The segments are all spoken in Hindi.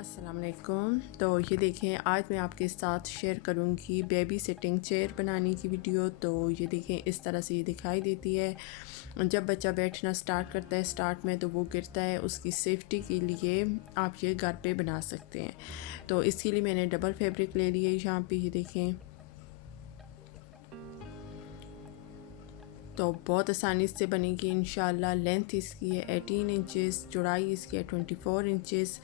अस्सलाम वालेकुम। तो ये देखें, आज मैं आपके साथ शेयर करूँगी बेबी सिटिंग चेयर बनाने की वीडियो। तो ये देखें, इस तरह से ये दिखाई देती है। जब बच्चा बैठना स्टार्ट करता है स्टार्ट में तो वो गिरता है, उसकी सेफ्टी के लिए आप ये घर पे बना सकते हैं। तो इसके लिए मैंने डबल फैब्रिक ले लिया यहाँ पे, ये देखें। तो बहुत आसानी से बनेगी इंशाल्लाह। लेंथ इसकी है 18 इंचेस, चौड़ाई इसकी है 24 इंचेस।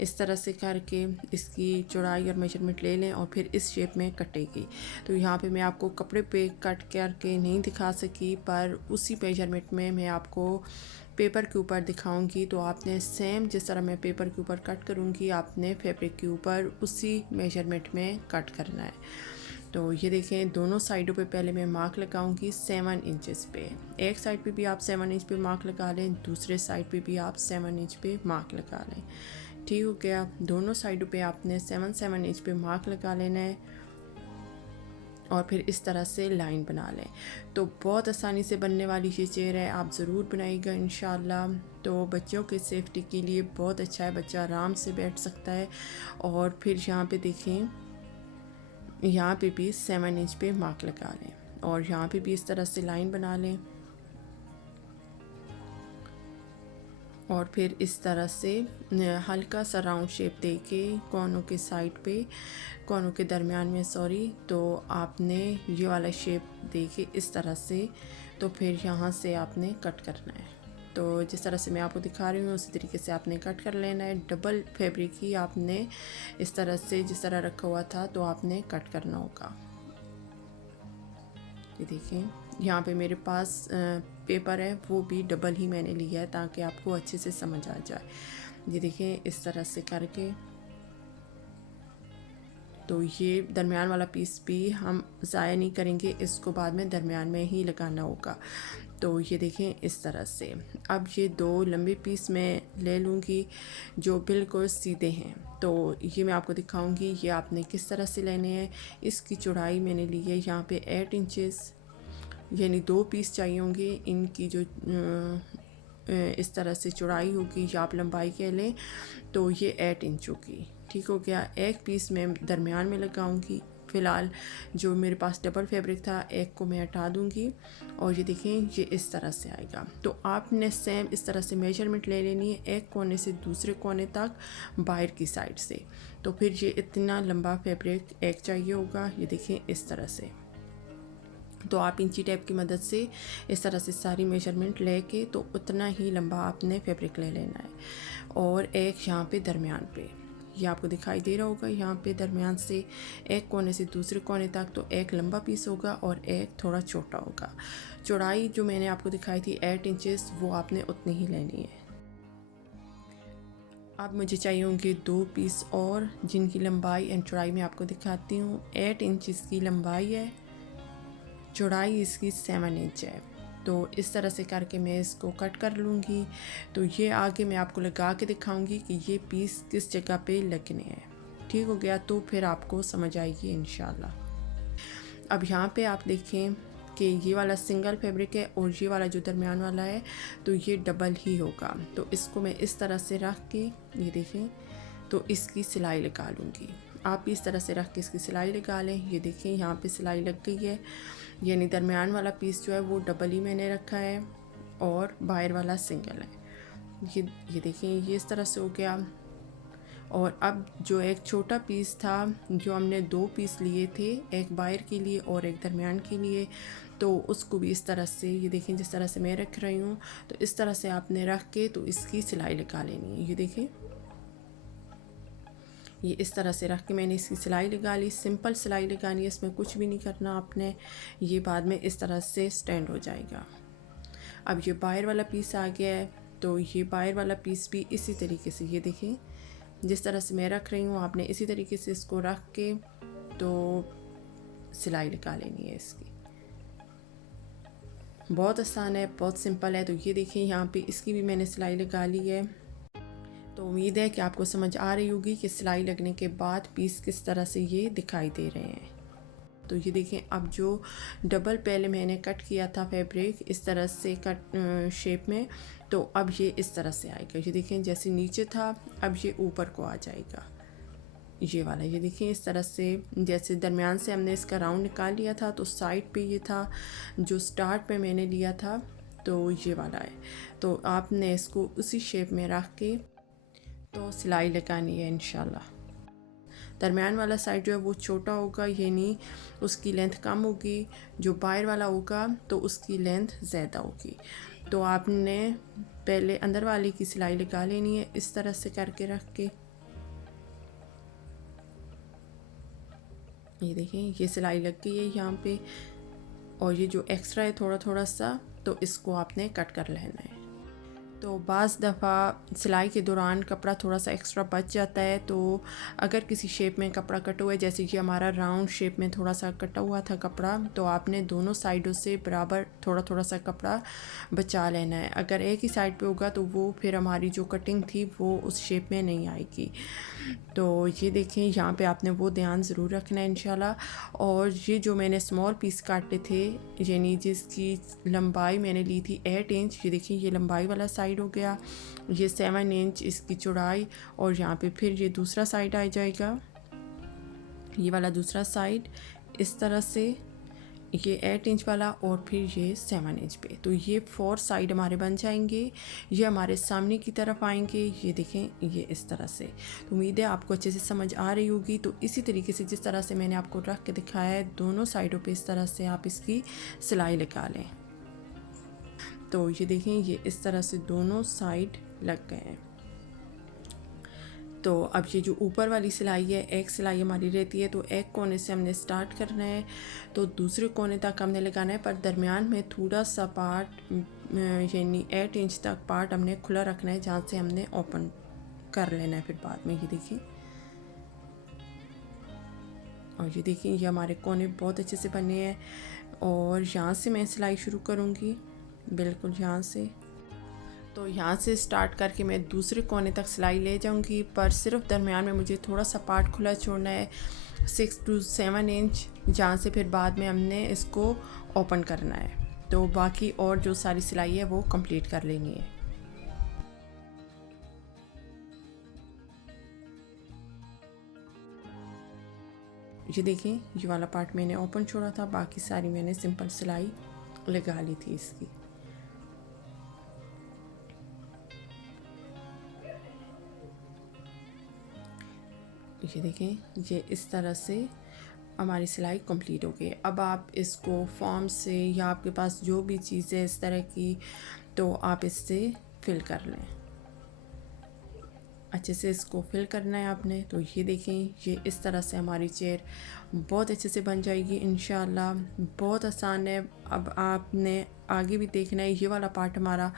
इस तरह से करके इसकी चौड़ाई और मेजरमेंट ले लें और फिर इस शेप में कटेगी। तो यहाँ पे मैं आपको कपड़े पे कट करके नहीं दिखा सकी, पर उसी मेजरमेंट में मैं आपको पेपर के ऊपर दिखाऊंगी। तो आपने सेम जिस तरह मैं पेपर के ऊपर कट करूँगी, आपने फैब्रिक के ऊपर उसी मेजरमेंट में कट करना है। तो ये देखें, दोनों साइडों पे पहले मैं मार्क लगाऊंगी 7 इंचेस पे। एक साइड पे भी आप 7 इंच पे मार्क लगा लें, दूसरे साइड पे भी आप 7 इंच पे मार्क लगा लें। ठीक हो गया। दोनों साइडों पे आपने 7 इंच पे मार्क लगा लेना है और फिर इस तरह से लाइन बना लें। तो बहुत आसानी से बनने वाली ये चेयर है, आप ज़रूर बनाइएगा इंशाल्लाह। तो बच्चों की सेफ्टी के लिए बहुत अच्छा है, बच्चा आराम से बैठ सकता है। और फिर यहाँ पे देखें, यहाँ पे भी 7 इंच पे मार्क लगा लें और यहाँ पे भी इस तरह से लाइन बना लें और फिर इस तरह से हल्का सा राउंड शेप दे के कोनों के साइड पे, कोनों के दरमियान में तो आपने ये वाला शेप दे के इस तरह से, तो फिर यहाँ से आपने कट करना है। तो जिस तरह से मैं आपको दिखा रही हूँ उसी तरीके से आपने कट कर लेना है। डबल फैब्रिक ही आपने इस तरह से जिस तरह रखा हुआ था तो आपने कट करना होगा। ये देखें, यहाँ पे मेरे पास पेपर है, वो भी डबल ही मैंने लिया है ताकि आपको अच्छे से समझ आ जाए। ये देखें, इस तरह से करके तो ये दरमियान वाला पीस भी हम ज़ाया नहीं करेंगे, इसको बाद में दरमियान में ही लगाना होगा। तो ये देखें इस तरह से। अब ये दो लंबे पीस मैं ले लूँगी जो बिल्कुल सीधे हैं। तो ये मैं आपको दिखाऊंगी ये आपने किस तरह से लेने हैं। इसकी चौड़ाई मैंने ली है यहाँ पे 8 इंचेस, यानी 2 पीस चाहिए होंगे। इनकी जो इस तरह से चौड़ाई होगी या आप लंबाई कह लें तो ये 8 इंच होगी। ठीक हो गया। एक पीस मैं दरमियान में लगाऊंगी। फ़िलहाल जो मेरे पास डबल फैब्रिक था, एक को मैं हटा दूंगी और ये देखें, ये इस तरह से आएगा। तो आपने सेम इस तरह से मेजरमेंट ले लेनी है, एक कोने से दूसरे कोने तक बाहर की साइड से। तो फिर ये इतना लंबा फैब्रिक एक चाहिए होगा। ये देखें इस तरह से। तो आप इंची टेप की मदद से इस तरह से सारी मेजरमेंट लेके तो उतना ही लंबा आपने फैब्रिक ले लेना है। और एक यहाँ पे दरमियान पे, ये आपको दिखाई दे रहा होगा, यहाँ पे दरमियान से एक कोने से दूसरे कोने तक तो एक लंबा पीस होगा और एक थोड़ा छोटा होगा। चौड़ाई जो मैंने आपको दिखाई थी 8 इंचेस, वो आपने उतनी ही लेनी है। अब मुझे चाहिए होंगे 2 पीस और, जिनकी लंबाई एंड चौड़ाई मैं आपको दिखाती हूँ। 8 इंच की लंबाई है, चौड़ाई इसकी 7 इंच है। तो इस तरह से करके मैं इसको कट कर लूँगी। तो ये आगे मैं आपको लगा के दिखाऊंगी कि ये पीस किस जगह पे लगने हैं। ठीक हो गया। तो फिर आपको समझ आएगी इंशाल्लाह। अब यहाँ पे आप देखें कि ये वाला सिंगल फैब्रिक है और ये वाला जो दरमियान वाला है तो ये डबल ही होगा। तो इसको मैं इस तरह से रख के, ये देखें, तो इसकी सिलाई लगा लूँगी। आप भी इस तरह से रख के इसकी सिलाई लगा लें। ये देखें, यहाँ पे सिलाई लग गई है, यानी दरमियान वाला पीस जो है वो डबल ही मैंने रखा है और बाहर वाला सिंगल है। ये देखें, ये इस तरह से हो गया। और अब जो एक छोटा पीस था, जो हमने 2 पीस लिए थे, एक बाहर के लिए और एक दरमियान के लिए, तो उसको भी इस तरह से, ये देखें जिस तरह से मैं रख रही हूँ, तो इस तरह से आपने रख के तो इसकी सिलाई लगा लेनी है। ये देखें, ये इस तरह से रख के मैंने इसकी सिलाई लगा ली। सिंपल सिलाई लगानी है, इसमें कुछ भी नहीं करना आपने। ये बाद में इस तरह से स्टैंड हो जाएगा। अब ये बाहर वाला पीस आ गया है, तो ये बाहर वाला पीस भी इसी तरीके से, ये देखें जिस तरह से मैं रख रही हूँ, आपने इसी तरीके से इसको रख के तो सिलाई लगा लेनी है इसकी। बहुत आसान है, बहुत सिंपल है। तो ये देखिए, यहाँ पे इसकी भी मैंने सिलाई लगा ली है। तो उम्मीद है कि आपको समझ आ रही होगी कि सिलाई लगने के बाद पीस किस तरह से ये दिखाई दे रहे हैं। तो ये देखें, अब जो डबल पहले मैंने कट किया था फैब्रिक इस तरह से कट शेप में, तो अब ये इस तरह से आएगा। ये देखें, जैसे नीचे था अब ये ऊपर को आ जाएगा, ये वाला। ये देखिए इस तरह से, जैसे दरमियान से हमने इसका राउंड निकाल लिया था तो साइड पे ये था जो स्टार्ट पे मैंने लिया था, तो ये वाला है। तो आपने इसको उसी शेप में रख के तो सिलाई लगानी है इंशाल्लाह। दरमियान वाला साइड जो है वो छोटा होगा, यानी उसकी लेंथ कम होगी। जो बाहर वाला होगा तो उसकी लेंथ ज़्यादा होगी। तो आपने पहले अंदर वाले की सिलाई लगा लेनी है इस तरह से करके रख के। ये देखें, ये सिलाई लग गई है यहाँ पे, और ये जो एक्स्ट्रा है थोड़ा थोड़ा सा, तो इसको आपने कट कर लेना है। तो बाज़ दफ़ा सिलाई के दौरान कपड़ा थोड़ा सा एक्स्ट्रा बच जाता है, तो अगर किसी शेप में कपड़ा कटा हुआ है, जैसे कि हमारा राउंड शेप में थोड़ा सा कटा हुआ था कपड़ा, तो आपने दोनों साइडों से बराबर थोड़ा थोड़ा सा कपड़ा बचा लेना है। अगर एक ही साइड पे होगा तो वो फिर हमारी जो कटिंग थी वो उस शेप में नहीं आएगी। तो ये देखें, यहाँ पे आपने वो ध्यान ज़रूर रखना है इंशाल्लाह। और ये जो मैंने स्मॉल पीस काटे थे, यानी जिसकी लंबाई मैंने ली थी 8 इंच, ये देखिए ये लंबाई वाला साइड हो गया, ये 7 इंच इसकी चौड़ाई, और यहाँ पे फिर ये दूसरा साइड आ जाएगा, ये वाला दूसरा साइड इस तरह से, ये 8 इंच वाला, और फिर ये 7 इंच पे। तो ये 4 साइड हमारे बन जाएंगे, ये हमारे सामने की तरफ आएंगे। ये देखें, ये इस तरह से। तो उम्मीद है आपको अच्छे से समझ आ रही होगी। तो इसी तरीके से जिस तरह से मैंने आपको रख के दिखाया है, दोनों साइडों पे इस तरह से आप इसकी सिलाई लगा लें। तो ये देखें, ये इस तरह से दोनों साइड लग गए हैं। तो अब ये जो ऊपर वाली सिलाई है, एक सिलाई हमारी रहती है, तो एक कोने से हमने स्टार्ट करना है, तो दूसरे कोने तक हमने लगाना है, पर दरमियान में थोड़ा सा पार्ट यानी 8 इंच तक पार्ट हमने खुला रखना है, जहाँ से हमने ओपन कर लेना है फिर बाद में। ये देखिए, और ये देखिए ये हमारे कोने बहुत अच्छे से बने हैं। और यहाँ से मैं सिलाई शुरू करूँगी, बिल्कुल यहाँ से। तो यहाँ से स्टार्ट करके मैं दूसरे कोने तक सिलाई ले जाऊँगी, पर सिर्फ दरमियान में मुझे थोड़ा सा पार्ट खुला छोड़ना है, 6 to 7 इंच, जहाँ से फिर बाद में हमने इसको ओपन करना है। तो बाकी और जो सारी सिलाई है वो कंप्लीट कर लेनी है। ये देखें, ये वाला पार्ट मैंने ओपन छोड़ा था, बाकी सारी मैंने सिंपल सिलाई लगा ली थी इसकी। ये देखें, ये इस तरह से हमारी सिलाई कंप्लीट हो गई। अब आप इसको फॉर्म से या आपके पास जो भी चीज़ है इस तरह की, तो आप इससे फिल कर लें, अच्छे से इसको फिल करना है आपने। तो ये देखें, ये इस तरह से हमारी चेयर बहुत अच्छे से बन जाएगी इंशाल्लाह। बहुत आसान है। अब आपने आगे भी देखना है, ये वाला पार्ट हमारा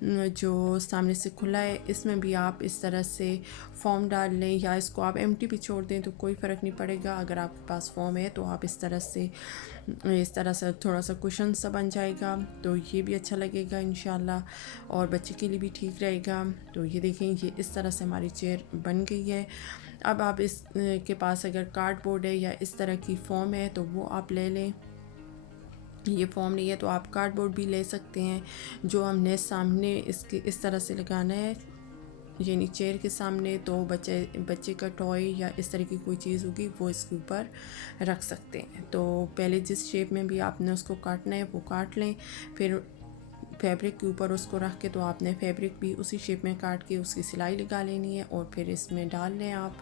जो सामने से खुला है, इसमें भी आप इस तरह से फॉर्म डाल लें, या इसको आप एम्प्टी भी छोड़ दें तो कोई फ़र्क नहीं पड़ेगा। अगर आपके पास फॉर्म है तो आप इस तरह से थोड़ा सा कुशन सा बन जाएगा, तो ये भी अच्छा लगेगा इंशाल्लाह, और बच्चे के लिए भी ठीक रहेगा। तो ये देखें, ये इस तरह से हमारी चेयर बन गई है। अब आप इस के पास अगर कार्डबोर्ड है या इस तरह की फॉर्म है तो वो आप ले लें। ये फॉर्म नहीं है तो आप कार्डबोर्ड भी ले सकते हैं। जो हमने सामने इसके इस तरह से लगाना है, यानी चेयर के सामने, तो बच्चे का टॉय या इस तरह की कोई चीज़ होगी वो इसके ऊपर रख सकते हैं। तो पहले जिस शेप में भी आपने उसको काटना है वो काट लें, फिर फैब्रिक के ऊपर उसको रख के तो आपने फैब्रिक भी उसी शेप में काट के उसकी सिलाई लगा लेनी है, और फिर इसमें डाल लें आप,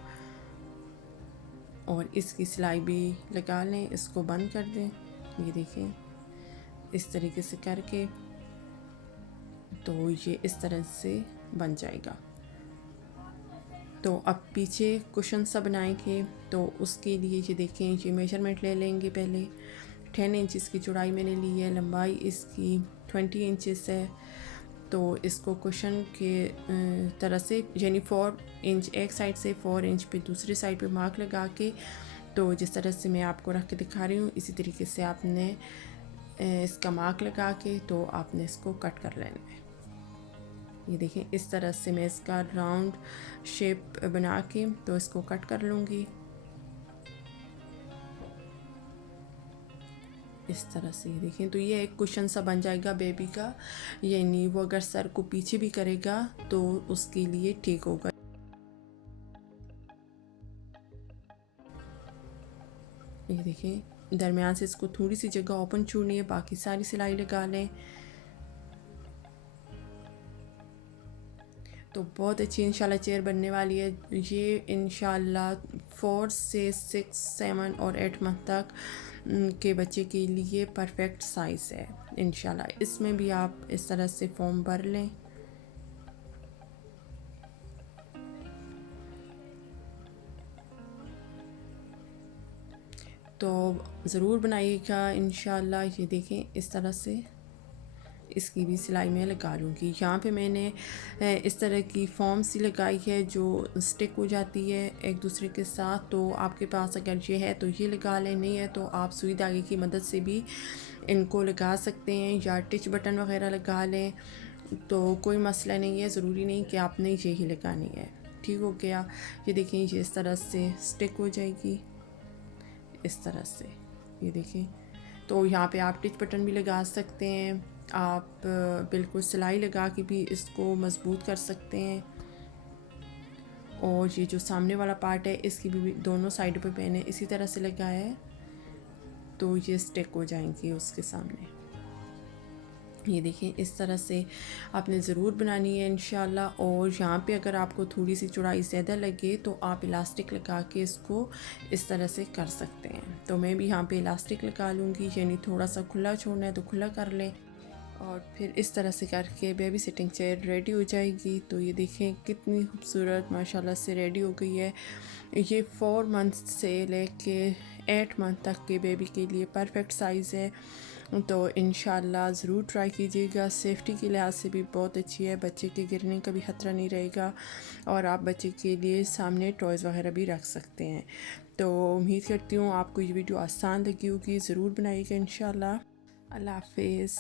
और इसकी सिलाई भी लगा लें। इसको बंद कर दें, ये देखें इस तरीके से करके, तो ये इस तरह से बन जाएगा। तो अब पीछे कुशन सा बनाएंगे, तो उसके लिए ये देखें, ये मेजरमेंट ले लेंगे। पहले 10 इंच की चौड़ाई मैंने ली है, लंबाई इसकी 20 इंचेस है। तो इसको कुशन के तरह से, यानी 4 इंच एक साइड से, 4 इंच पे दूसरी साइड पे मार्क लगा के, तो जिस तरह से मैं आपको रख के दिखा रही हूँ इसी तरीके से आपने इसका मार्क लगा के तो आपने इसको कट कर लेना है। ये देखें, इस तरह से मैं इसका राउंड शेप बना के तो इसको कट कर लूँगी। इस तरह से ये देखें। तो ये एक कुशन सा बन जाएगा बेबी का, यानी वो अगर सर को पीछे भी करेगा तो उसके लिए ठीक होगा। ये देखें, दरमियान से इसको थोड़ी सी जगह ओपन छोड़नी है, बाकी सारी सिलाई लगा लें। तो बहुत अच्छी इंशाल्लाह चेयर बनने वाली है। ये इंशाल्लाह 4 से 6, 7 और 8 मंथ तक के बच्चे के लिए परफेक्ट साइज़ है इंशाल्लाह। इसमें भी आप इस तरह से फॉर्म भर लें। तो ज़रूर बनाइएगा इंशाल्लाह। ये देखें इस तरह से इसकी भी सिलाई मैं लगा लूँगी। यहाँ पे मैंने इस तरह की फॉर्म सी लगाई है जो स्टिक हो जाती है एक दूसरे के साथ। तो आपके पास अगर ये है तो ये लगा लें, नहीं है तो आप सुई धागे की मदद से भी इनको लगा सकते हैं, या टिच बटन वगैरह लगा लें। तो कोई मसला नहीं है, ज़रूरी नहीं कि आपने यही लगानी है। ठीक हो गया। ये देखें, ये इस तरह से स्टिक हो जाएगी इस तरह से। ये देखें, तो यहाँ पे आप टिच बटन भी लगा सकते हैं, आप बिल्कुल सिलाई लगा के भी इसको मज़बूत कर सकते हैं। और ये जो सामने वाला पार्ट है इसकी भी दोनों साइड पे मैंने इसी तरह से लगाया है, तो ये स्टिक हो जाएंगी उसके सामने। ये देखें, इस तरह से आपने ज़रूर बनानी है इंशाल्लाह। और यहाँ पे अगर आपको थोड़ी सी चौड़ाई ज़्यादा लगे तो आप इलास्टिक लगा के इसको इस तरह से कर सकते हैं। तो मैं भी यहाँ पे इलास्टिक लगा लूँगी, यानी थोड़ा सा खुला छोड़ना है तो खुला कर लें। और फिर इस तरह से करके बेबी सिटिंग चेयर रेडी हो जाएगी। तो ये देखें कितनी खूबसूरत माशाल्लाह से रेडी हो गई है। ये 4 मंथ से लेके 8 मंथ तक के बेबी के लिए परफेक्ट साइज़ है। तो इंशाल्लाह ज़रूर ट्राई कीजिएगा। सेफ्टी के लिहाज से भी बहुत अच्छी है, बच्चे के गिरने का भी ख़तरा नहीं रहेगा। और आप बच्चे के लिए सामने टॉयज़ वगैरह भी रख सकते हैं। तो उम्मीद करती हूँ आपको ये वीडियो आसान लगी होगी। ज़रूर बनाइएगा इंशाल्लाह। अल्लाह हाफिज़।